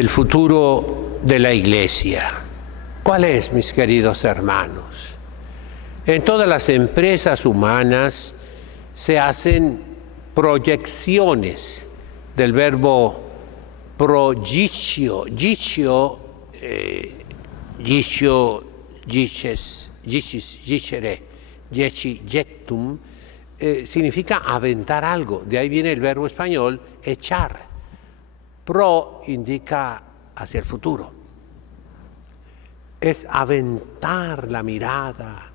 el futuro de la Iglesia. ¿Cuál es, mis queridos hermanos? En todas las empresas humanas se hacen proyecciones del verbo gicere, jectum, significa aventar algo. De ahí viene el verbo español echar. Pro indica hacia el futuro. Es aventar la mirada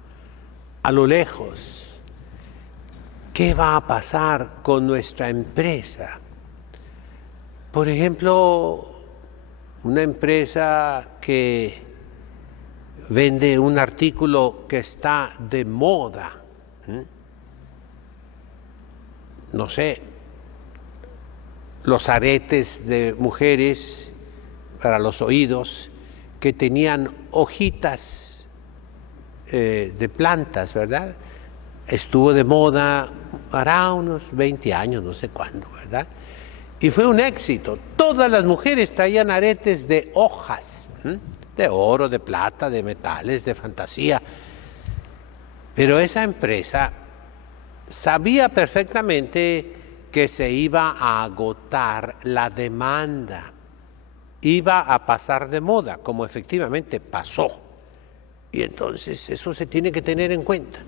a lo lejos. ¿Qué va a pasar con nuestra empresa? Por ejemplo, una empresa que vende un artículo que está de moda. No sé, los aretes de mujeres para los oídos que tenían hojitas de plantas, ¿verdad? Estuvo de moda hará unos 20 años, no sé cuándo, ¿verdad? Y fue un éxito. Todas las mujeres traían aretes de hojas, de oro, de plata, de metales, de fantasía. Pero esa empresa sabía perfectamente que se iba a agotar la demanda, iba a pasar de moda, como efectivamente pasó. Y entonces eso se tiene que tener en cuenta.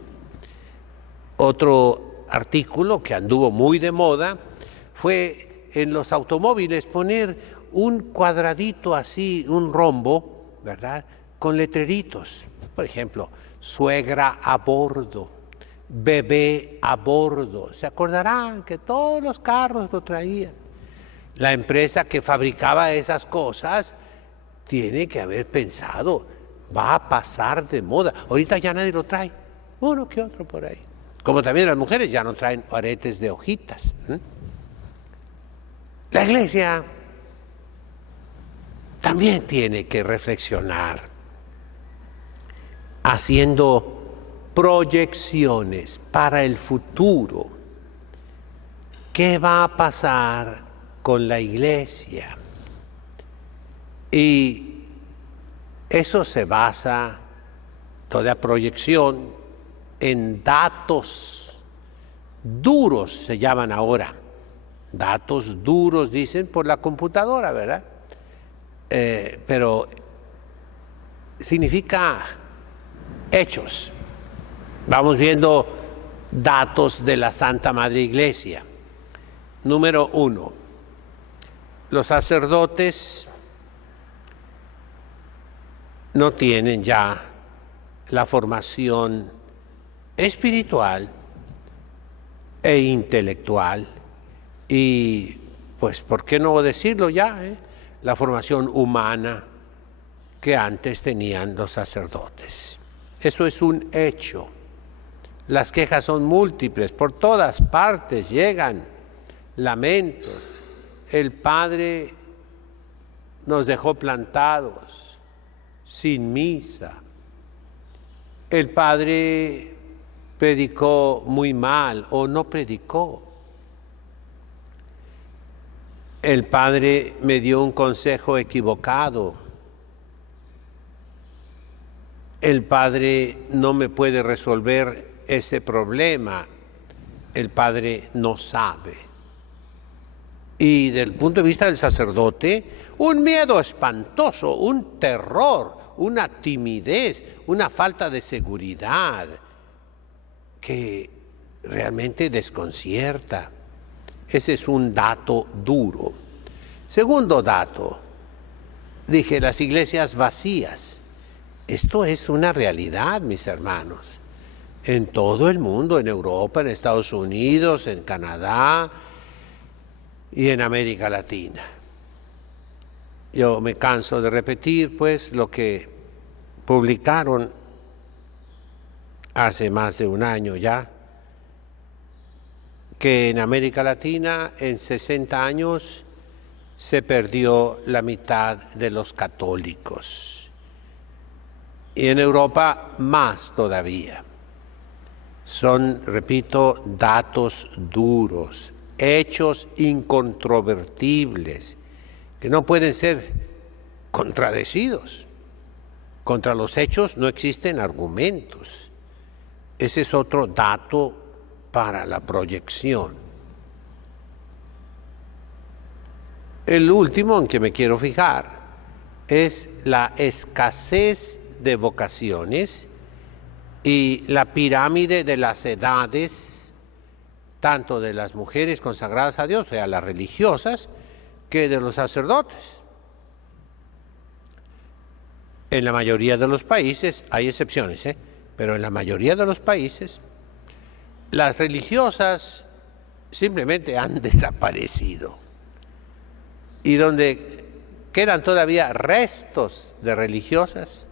Otro artículo que anduvo muy de moda fue en los automóviles poner un cuadradito así, un rombo, ¿verdad?, con letreritos. Por ejemplo, suegra a bordo, bebé a bordo. Se acordarán que todos los carros lo traían. La empresa que fabricaba esas cosas tiene que haber pensado, va a pasar de moda. Ahorita ya nadie lo trae, uno que otro por ahí. Como también las mujeres ya no traen aretes de hojitas. La Iglesia también tiene que reflexionar, haciendo proyecciones para el futuro. ¿Qué va a pasar con la Iglesia? Y eso se basa, toda proyección, en datos duros, se llaman ahora. Datos duros, dicen, por la computadora, ¿verdad? Pero significa hechos. Vamos viendo datos de la Santa Madre Iglesia. Número 1. Los sacerdotes no tienen ya la formación espiritual e intelectual y, pues, ¿por qué no decirlo ya? La formación humana que antes tenían los sacerdotes. Eso es un hecho. Las quejas son múltiples, por todas partes llegan lamentos. El Padre nos dejó plantados, sin misa. El Padre predicó muy mal o no predicó. El Padre me dio un consejo equivocado. El Padre no me puede resolver ese problema. El Padre no sabe. Y del punto de vista del sacerdote, un miedo espantoso, un terror, una timidez, una falta de seguridad que realmente desconcierta. Ese es un dato duro. Segundo dato, dije, las iglesias vacías. Esto es una realidad, mis hermanos. En todo el mundo, en Europa, en Estados Unidos, en Canadá y en América Latina. Yo me canso de repetir, pues, lo que publicaron hace más de un año ya, que en América Latina en 60 años se perdió la mitad de los católicos. Y en Europa más todavía. Son, repito, datos duros, hechos incontrovertibles, que no pueden ser contradecidos. Contra los hechos no existen argumentos. Ese es otro dato para la proyección. El último en que me quiero fijar es la escasez de vocaciones y la pirámide de las edades, tanto de las mujeres consagradas a Dios, o sea, las religiosas, que de los sacerdotes. En la mayoría de los países, hay excepciones, pero en la mayoría de los países, las religiosas simplemente han desaparecido. Y donde quedan todavía restos de religiosas,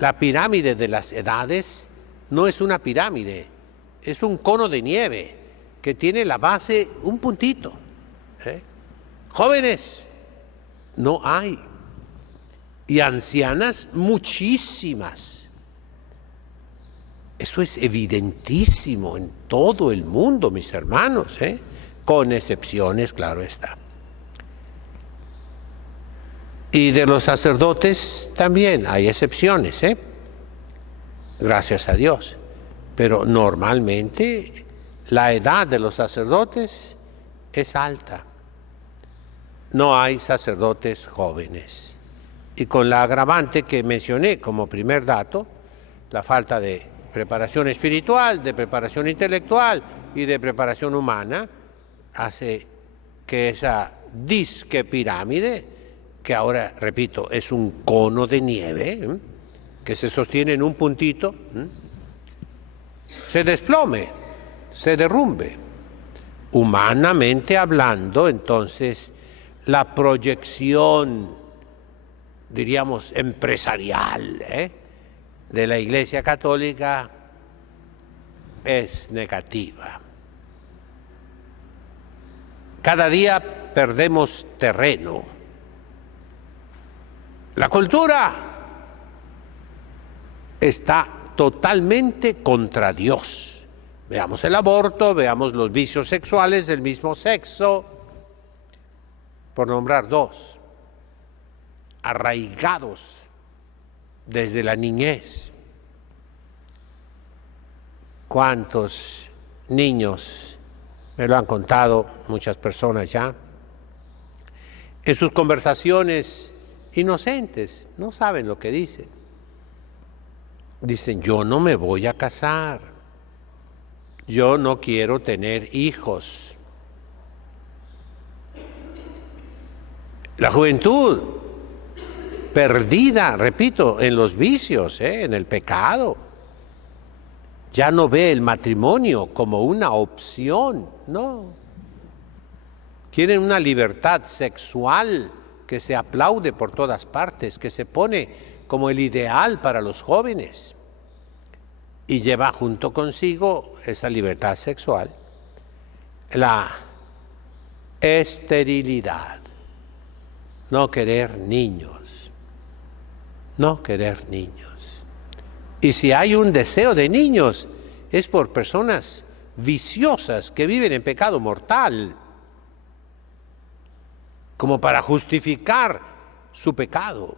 la pirámide de las edades no es una pirámide, es un cono de nieve que tiene la base un puntito. Jóvenes, no hay. Y ancianas, muchísimas. Eso es evidentísimo en todo el mundo, mis hermanos, con excepciones, claro está. Y de los sacerdotes también hay excepciones, gracias a Dios. Pero normalmente la edad de los sacerdotes es alta. No hay sacerdotes jóvenes. Y con la agravante que mencioné como primer dato, la falta de preparación espiritual, de preparación intelectual y de preparación humana, hace que esa disque pirámide, que ahora, repito, es un cono de nieve, que se sostiene en un puntito, se desplome, se derrumbe. Humanamente hablando, entonces, la proyección, diríamos, empresarial, de la Iglesia Católica es negativa. Cada día perdemos terreno. La cultura está totalmente contra Dios. Veamos el aborto, veamos los vicios sexuales del mismo sexo, por nombrar dos, arraigados desde la niñez. ¿Cuántos niños, me lo han contado muchas personas ya, en sus conversaciones inocentes, no saben lo que dicen? Dicen, yo no me voy a casar, yo no quiero tener hijos. La juventud perdida, repito, en los vicios, en el pecado. Ya no ve el matrimonio como una opción, no. Quieren una libertad sexual que se aplaude por todas partes, que se pone como el ideal para los jóvenes. Y lleva junto consigo esa libertad sexual la esterilidad. No querer niños, no querer niños. Y si hay un deseo de niños, es por personas viciosas que viven en pecado mortal, como para justificar su pecado.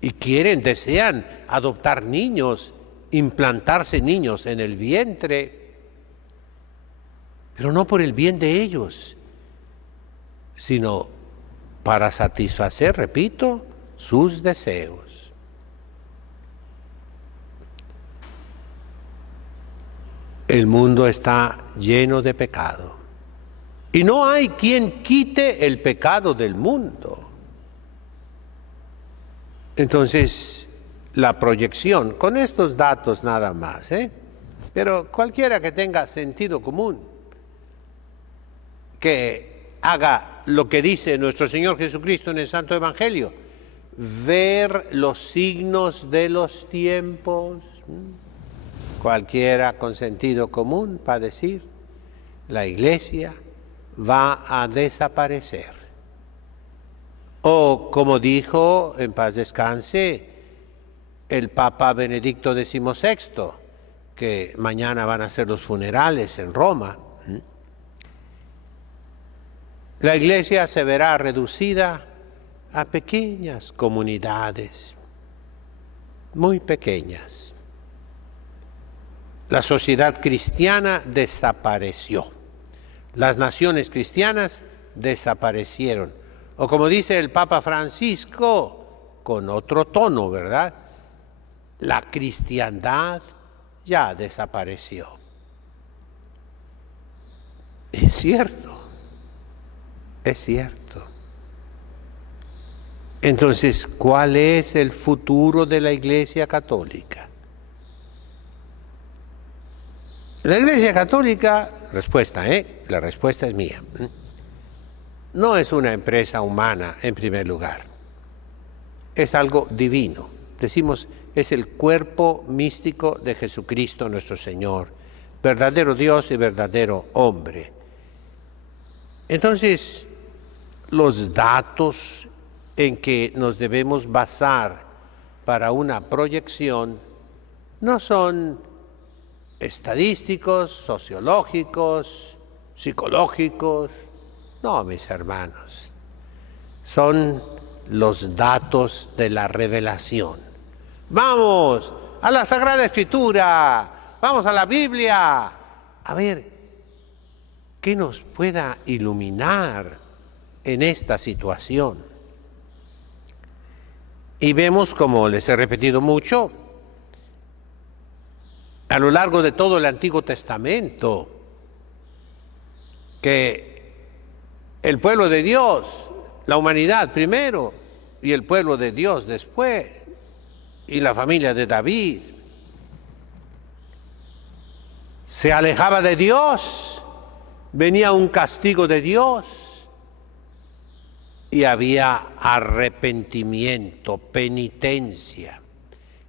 Y desean adoptar niños, implantarse niños en el vientre, pero no por el bien de ellos, sino para satisfacer, repito, sus deseos. El mundo está lleno de pecado. Y no hay quien quite el pecado del mundo. Entonces, la proyección, con estos datos nada más, pero cualquiera que tenga sentido común, que haga lo que dice nuestro Señor Jesucristo en el Santo Evangelio, ver los signos de los tiempos. Cualquiera con sentido común para decir, la Iglesia va a desaparecer. O como dijo, en paz descanse, el Papa Benedicto XVI, que mañana van a ser los funerales en Roma, la Iglesia se verá reducida a pequeñas comunidades, muy pequeñas. La sociedad cristiana desapareció. Las naciones cristianas desaparecieron. O como dice el Papa Francisco, con otro tono, ¿verdad? La cristiandad ya desapareció. Es cierto, es cierto. Entonces, ¿cuál es el futuro de la Iglesia Católica? La Iglesia Católica, la respuesta es mía. No es una empresa humana en primer lugar, es algo divino. Decimos, es el cuerpo místico de Jesucristo nuestro Señor, verdadero Dios y verdadero hombre. Entonces, los datos en que nos debemos basar para una proyección no son estadísticos, sociológicos, psicológicos. No, mis hermanos, son los datos de la revelación. Vamos a la Sagrada Escritura, vamos a la Biblia, a ver qué nos pueda iluminar en esta situación. Y vemos, como les he repetido mucho, a lo largo de todo el Antiguo Testamento, que el pueblo de Dios, la humanidad primero, y el pueblo de Dios después, y la familia de David, se alejaba de Dios, venía un castigo de Dios, y había arrepentimiento, penitencia.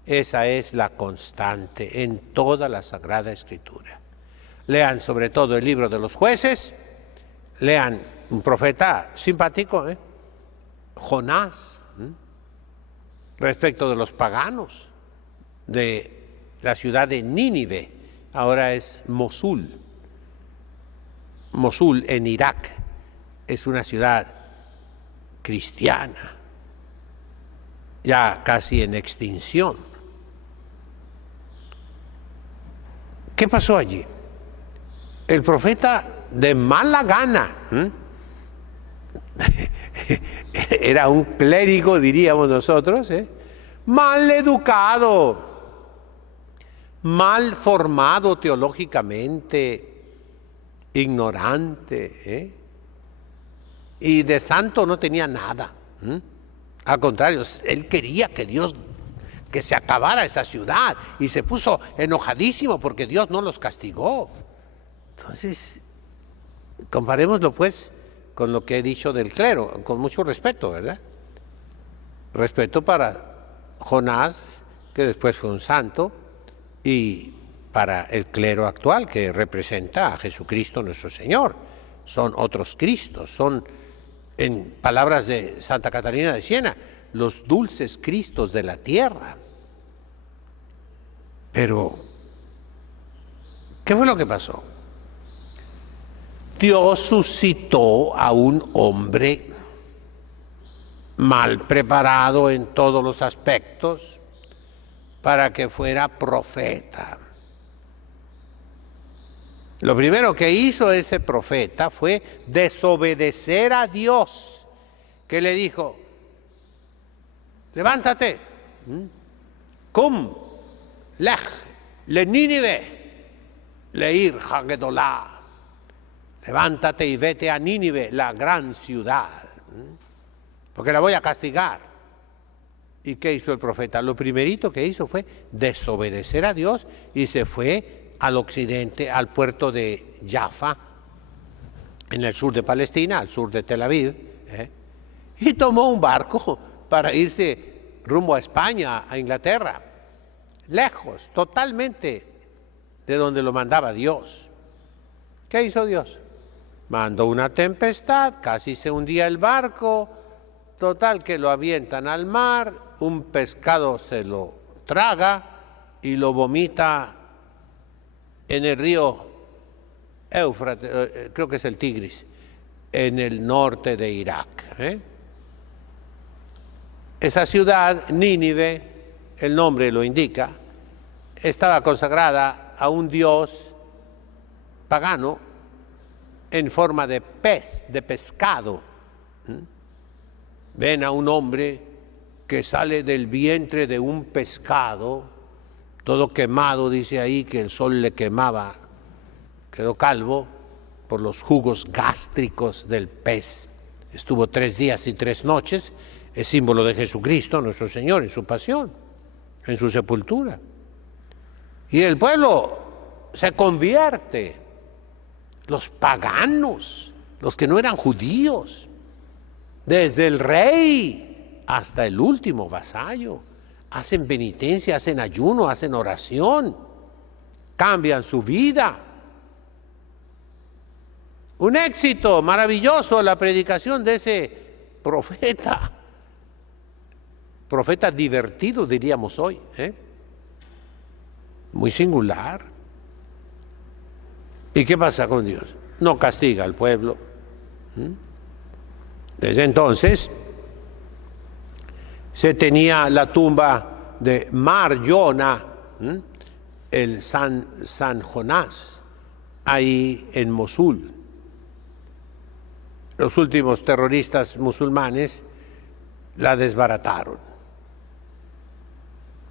Esa es la constante en toda la Sagrada Escritura. Lean sobre todo el libro de los Jueces, lean un profeta simpático, Jonás, respecto de los paganos de la ciudad de Nínive, ahora es Mosul. Mosul en Irak es una ciudad cristiana, ya casi en extinción. ¿Qué pasó allí? El profeta de mala gana, era un clérigo, diríamos nosotros, mal educado, mal formado teológicamente, ignorante, y de santo no tenía nada. Al contrario, él quería que se acabara esa ciudad, y se puso enojadísimo porque Dios no los castigó. Entonces, comparémoslo pues con lo que he dicho del clero, con mucho respeto, ¿verdad? Respeto para Jonás, que después fue un santo, y para el clero actual, que representa a Jesucristo nuestro Señor. Son otros Cristos, son, en palabras de Santa Catalina de Siena, los dulces Cristos de la tierra. Pero, ¿qué fue lo que pasó? Dios suscitó a un hombre mal preparado en todos los aspectos para que fuera profeta. Lo primero que hizo ese profeta fue desobedecer a Dios, que le dijo, levántate, cum, lech, le Nínive, leir Hagedolá. Levántate y vete a Nínive, la gran ciudad, porque la voy a castigar. ¿Y qué hizo el profeta? Lo primerito que hizo fue desobedecer a Dios y se fue al occidente, al puerto de Jaffa, en el sur de Palestina, al sur de Tel Aviv, y tomó un barco para irse rumbo a España, a Inglaterra, lejos, totalmente de donde lo mandaba Dios. ¿Qué hizo Dios? Mandó una tempestad, casi se hundía el barco, total que lo avientan al mar, un pescado se lo traga y lo vomita en el río Éufrates, creo que es el Tigris, en el norte de Irak. Esa ciudad, Nínive, el nombre lo indica, estaba consagrada a un dios pagano en forma de pez, de pescado. Ven a un hombre que sale del vientre de un pescado, todo quemado, dice ahí que el sol le quemaba, quedó calvo por los jugos gástricos del pez. Estuvo 3 días y 3 noches, es símbolo de Jesucristo, nuestro Señor, en su pasión, en su sepultura. Y el pueblo se convierte, los paganos, los que no eran judíos, desde el rey hasta el último vasallo, hacen penitencia, hacen ayuno, hacen oración, cambian su vida. Un éxito maravilloso la predicación de ese profeta, profeta divertido diríamos hoy, muy singular. ¿Y qué pasa con Dios? No castiga al pueblo. Desde entonces se tenía la tumba de Mar Jona, el San Jonás, ahí en Mosul. Los últimos terroristas musulmanes la desbarataron.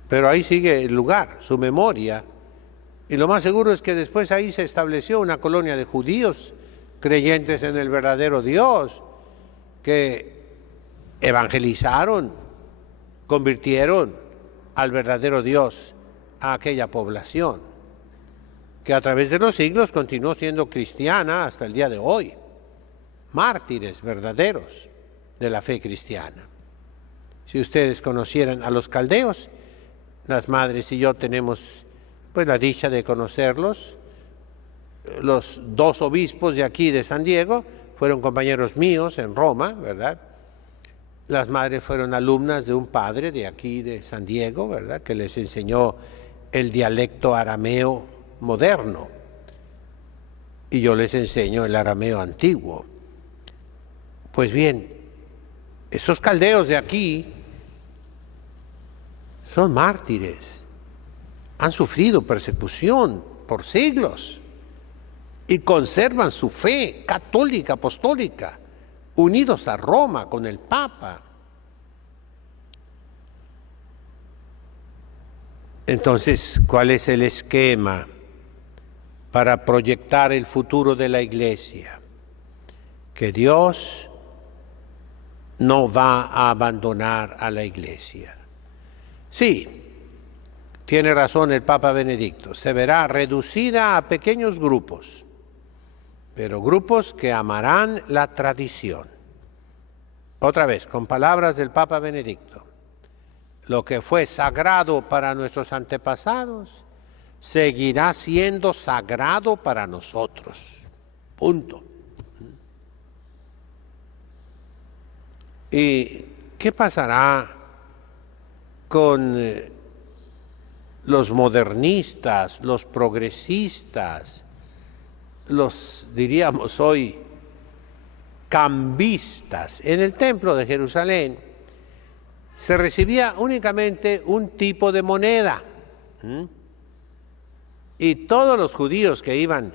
Pero ahí sigue el lugar, su memoria. Y lo más seguro es que después ahí se estableció una colonia de judíos creyentes en el verdadero Dios, que evangelizaron, convirtieron al verdadero Dios a aquella población, que a través de los siglos continuó siendo cristiana hasta el día de hoy. Mártires verdaderos de la fe cristiana. Si ustedes conocieran a los caldeos, las madres y yo tenemos pues la dicha de conocerlos. Los 2 obispos de aquí de San Diego fueron compañeros míos en Roma, ¿verdad? Las madres fueron alumnas de un padre de aquí de San Diego, ¿verdad? Que les enseñó el dialecto arameo moderno. Y yo les enseño el arameo antiguo. Pues bien, esos caldeos de aquí son mártires, han sufrido persecución por siglos y conservan su fe católica, apostólica, unidos a Roma con el Papa. Entonces, ¿cuál es el esquema para proyectar el futuro de la Iglesia? Que Dios no va a abandonar a la Iglesia. Sí, tiene razón el Papa Benedicto, se verá reducida a pequeños grupos, pero grupos que amarán la tradición. Otra vez, con palabras del Papa Benedicto, lo que fue sagrado para nuestros antepasados seguirá siendo sagrado para nosotros. Punto. ¿Y qué pasará con los modernistas, los progresistas, los, diríamos hoy, cambistas? En el templo de Jerusalén se recibía únicamente un tipo de moneda. Y todos los judíos que iban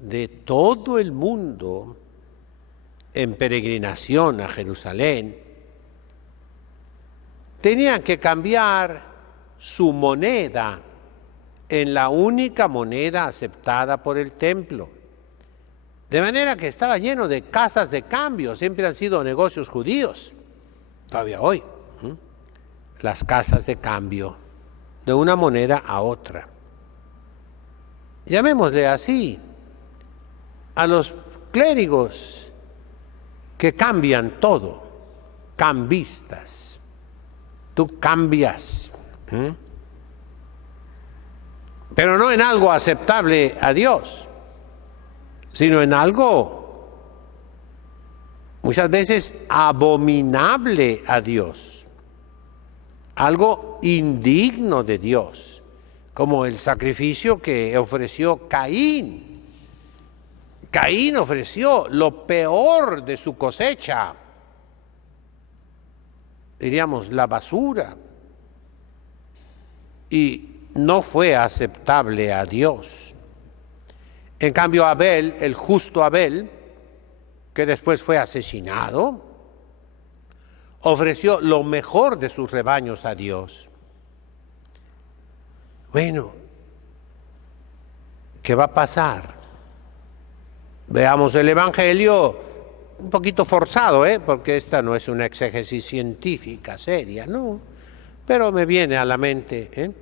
de todo el mundo en peregrinación a Jerusalén tenían que cambiar su moneda en la única moneda aceptada por el templo. De manera que estaba lleno de casas de cambio, siempre han sido negocios judíos, todavía hoy, las casas de cambio de una moneda a otra. Llamémosle así a los clérigos que cambian todo, cambistas. Tú cambias, pero no en algo aceptable a Dios, sino en algo muchas veces abominable a Dios, algo indigno de Dios, como el sacrificio que ofreció Caín. Caín ofreció lo peor de su cosecha. diríamos, la basura. Y no fue aceptable a Dios. En cambio, Abel, el justo Abel, que después fue asesinado, ofreció lo mejor de sus rebaños a Dios. Bueno, ¿qué va a pasar? Veamos el Evangelio, un poquito forzado, porque esta no es una exégesis científica seria, no, pero me viene a la mente,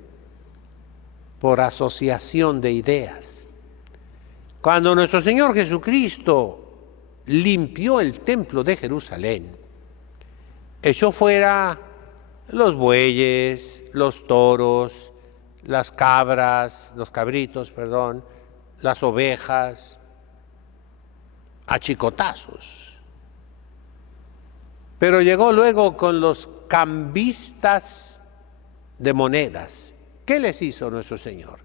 por asociación de ideas. Cuando nuestro Señor Jesucristo limpió el templo de Jerusalén, echó fuera los bueyes, los toros, las cabras, los cabritos, perdón, las ovejas, a chicotazos. Pero llegó luego con los cambistas de monedas. ¿Qué les hizo nuestro Señor?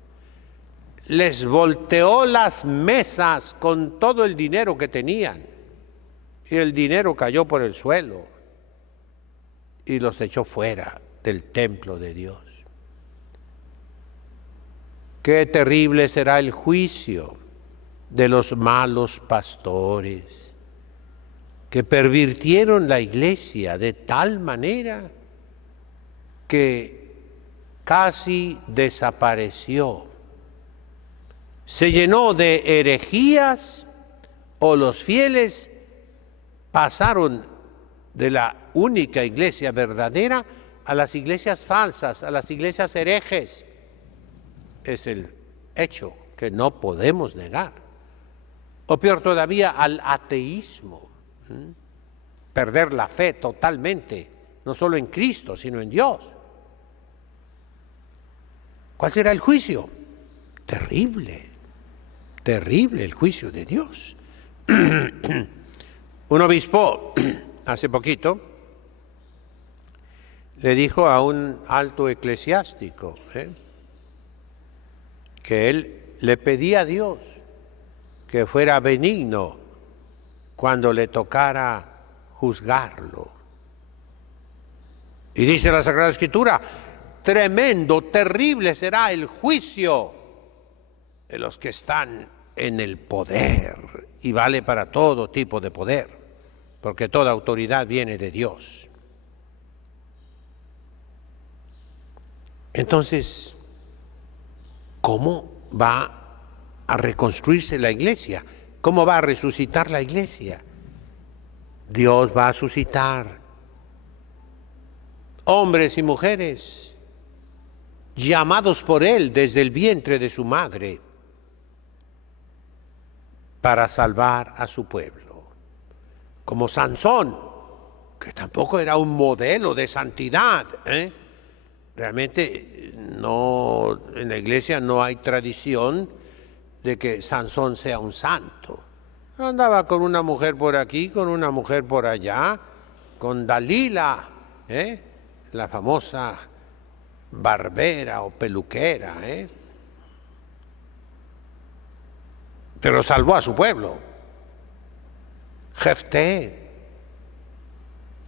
Les volteó las mesas con todo el dinero que tenían, y el dinero cayó por el suelo y los echó fuera del templo de Dios. Qué terrible será el juicio de los malos pastores que pervirtieron la iglesia de tal manera que casi desapareció. Se llenó de herejías, o los fieles pasaron de la única iglesia verdadera a las iglesias falsas, a las iglesias herejes. Es el hecho que no podemos negar. O peor todavía, al ateísmo. Perder la fe totalmente, no solo en Cristo, sino en Dios. ¿Cuál será el juicio? Terrible, terrible el juicio de Dios. Un obispo, hace poquito, le dijo a un alto eclesiástico que él le pedía a Dios que fuera benigno cuando le tocara juzgarlo. Y dice la Sagrada Escritura, tremendo, terrible será el juicio de los que están en el poder, y vale para todo tipo de poder, porque toda autoridad viene de Dios. Entonces, ¿cómo va a reconstruirse la iglesia? ¿Cómo va a resucitar la iglesia? Dios va a suscitar hombres y mujeres llamados por Él desde el vientre de su madre para salvar a su pueblo. Como Sansón, que tampoco era un modelo de santidad. Realmente no, en la iglesia no hay tradición de que Sansón sea un santo. Andaba con una mujer por aquí, con una mujer por allá, con Dalila, la famosa barbera o peluquera, pero salvó a su pueblo. Jefté.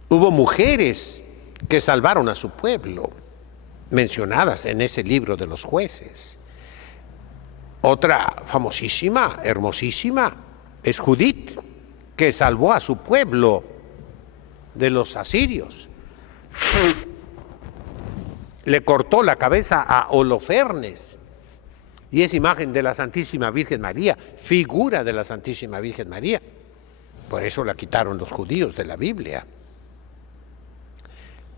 Hubo mujeres que salvaron a su pueblo, mencionadas en ese libro de los jueces. Otra famosísima, hermosísima, es Judith, que salvó a su pueblo de los asirios. Le cortó la cabeza a Holofernes, y es imagen de la Santísima Virgen María, figura de la Santísima Virgen María. Por eso la quitaron los judíos de la Biblia.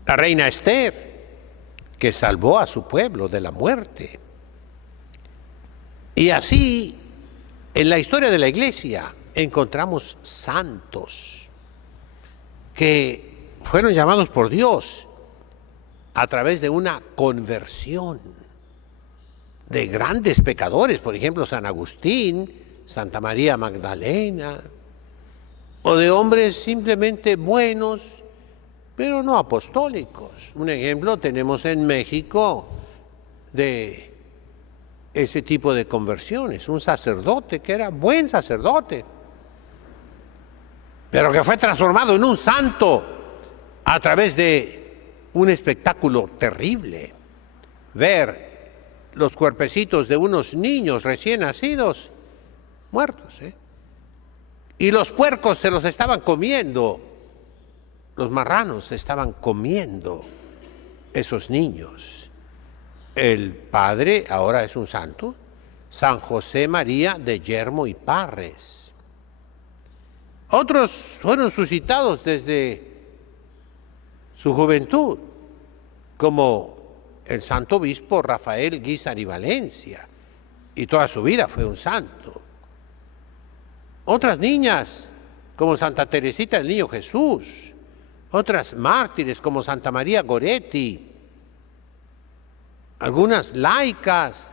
La reina Esther, que salvó a su pueblo de la muerte. Y así, en la historia de la Iglesia, encontramos santos que fueron llamados por Dios a través de una conversión de grandes pecadores, por ejemplo, San Agustín, Santa María Magdalena, o de hombres simplemente buenos, pero no apostólicos. Un ejemplo tenemos en México de ese tipo de conversiones, un sacerdote que era buen sacerdote, pero que fue transformado en un santo a través de un espectáculo terrible ver los cuerpecitos de unos niños recién nacidos muertos, y los puercos se los estaban comiendo, los marranos se estaban comiendo esos niños. El padre ahora es un santo, San José María de Yermo y Parres. Otros fueron suscitados desde su juventud, como el santo obispo Rafael Guízar y Valencia, y toda su vida fue un santo. Otras niñas, como Santa Teresita del Niño Jesús, otras mártires como Santa María Goretti, algunas laicas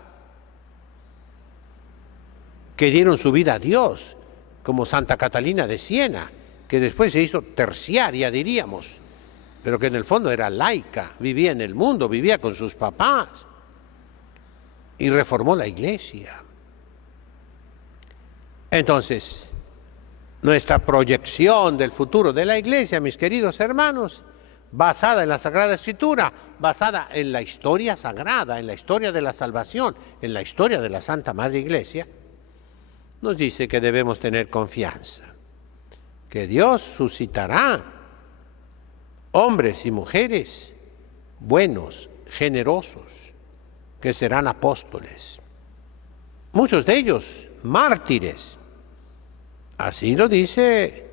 que dieron su vida a Dios, como Santa Catalina de Siena, que después se hizo terciaria, diríamos, pero que en el fondo era laica, vivía en el mundo, vivía con sus papás y reformó la iglesia. Entonces, nuestra proyección del futuro de la iglesia, mis queridos hermanos, basada en la Sagrada Escritura, basada en la historia sagrada, en la historia de la salvación, en la historia de la Santa Madre Iglesia, nos dice que debemos tener confianza, que Dios suscitará hombres y mujeres buenos, generosos, que serán apóstoles. Muchos de ellos mártires. Así lo dice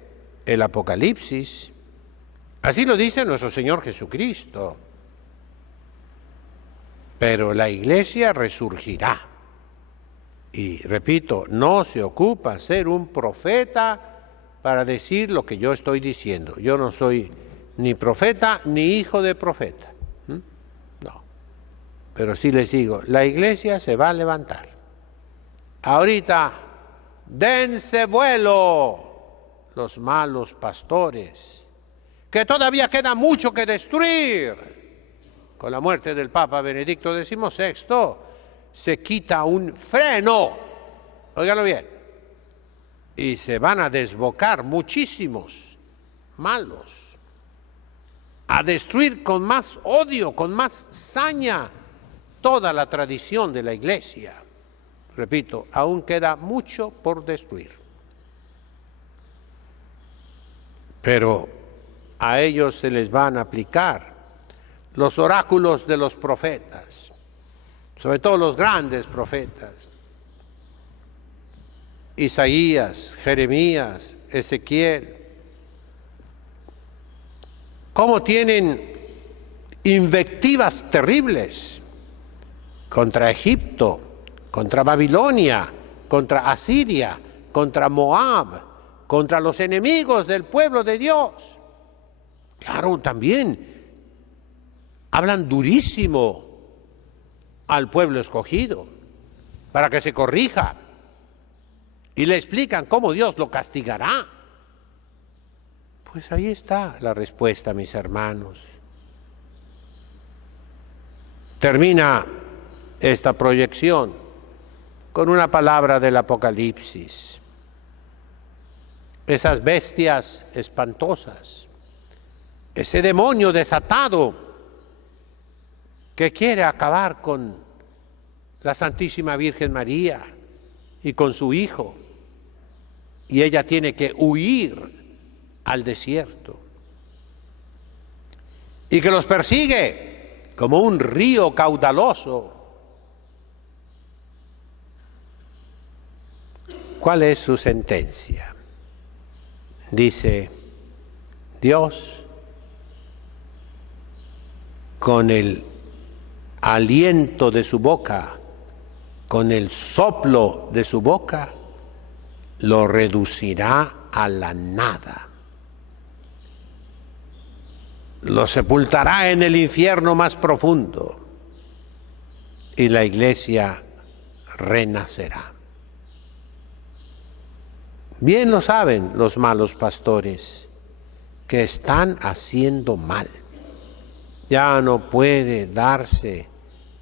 el Apocalipsis. Así lo dice nuestro Señor Jesucristo. Pero la iglesia resurgirá. Y repito, no se ocupa ser un profeta para decir lo que yo estoy diciendo. Yo no soy ni profeta ni hijo de profeta. No. Pero sí les digo, la iglesia se va a levantar. Ahorita, dense vuelo los malos pastores, que todavía queda mucho que destruir. Con la muerte del Papa Benedicto XVI se quita un freno, óigalo bien, y se van a desbocar muchísimos malos, a destruir con más odio, con más saña toda la tradición de la iglesia. Repito, aún queda mucho por destruir. Pero a ellos se les van a aplicar los oráculos de los profetas, sobre todo los grandes profetas, Isaías, Jeremías, Ezequiel. Cómo tienen invectivas terribles contra Egipto, contra Babilonia, contra Asiria, contra Moab, contra los enemigos del pueblo de Dios. Claro, también hablan durísimo al pueblo escogido para que se corrija y le explican cómo Dios lo castigará. Pues ahí está la respuesta, mis hermanos. Termina esta proyección con una palabra del Apocalipsis. Esas bestias espantosas, ese demonio desatado que quiere acabar con la Santísima Virgen María y con su Hijo, y ella tiene que huir al desierto, y que los persigue como un río caudaloso. ¿Cuál es su sentencia? Dice Dios, con el aliento de su boca, con el soplo de su boca, lo reducirá a la nada. Lo sepultará en el infierno más profundo y la iglesia renacerá. Bien lo saben los malos pastores, que están haciendo mal. Ya no puede darse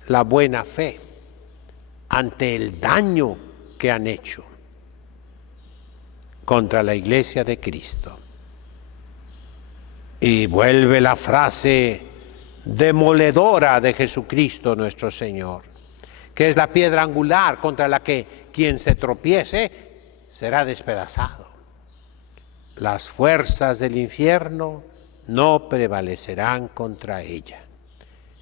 la buena fe ante el daño que han hecho contra la iglesia de Cristo. Y vuelve la frase demoledora de Jesucristo nuestro Señor, que es la piedra angular contra la que quien se tropiece será despedazado. Las fuerzas del infierno no prevalecerán contra ella.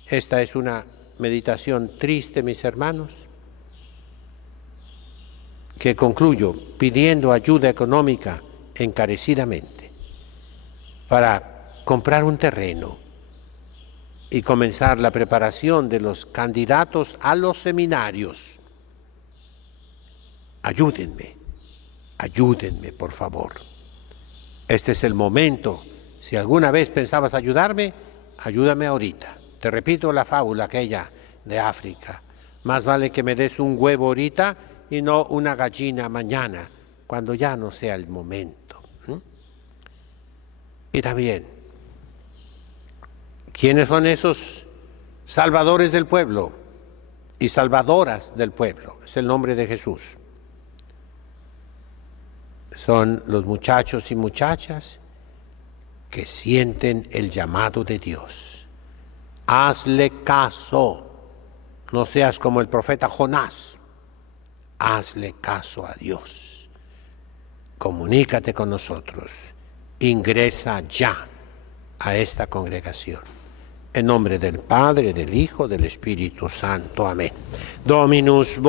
Esta es una meditación triste, mis hermanos, que concluyo pidiendo ayuda económica encarecidamente para comprar un terreno y comenzar la preparación de los candidatos a los seminarios. Ayúdenme, ayúdenme, por favor. Este es el momento. Si alguna vez pensabas ayudarme, ayúdame ahorita. Te repito la fábula aquella de África. Más vale que me des un huevo ahorita y no una gallina mañana, cuando ya no sea el momento. Y también, ¿quiénes son esos salvadores del pueblo y salvadoras del pueblo? Es el nombre de Jesús. Son los muchachos y muchachas que sienten el llamado de Dios. Hazle caso, no seas como el profeta Jonás. Hazle caso a Dios. Comunícate con nosotros. Ingresa ya a esta congregación. En nombre del Padre, del Hijo, del Espíritu Santo. Amén. Dominus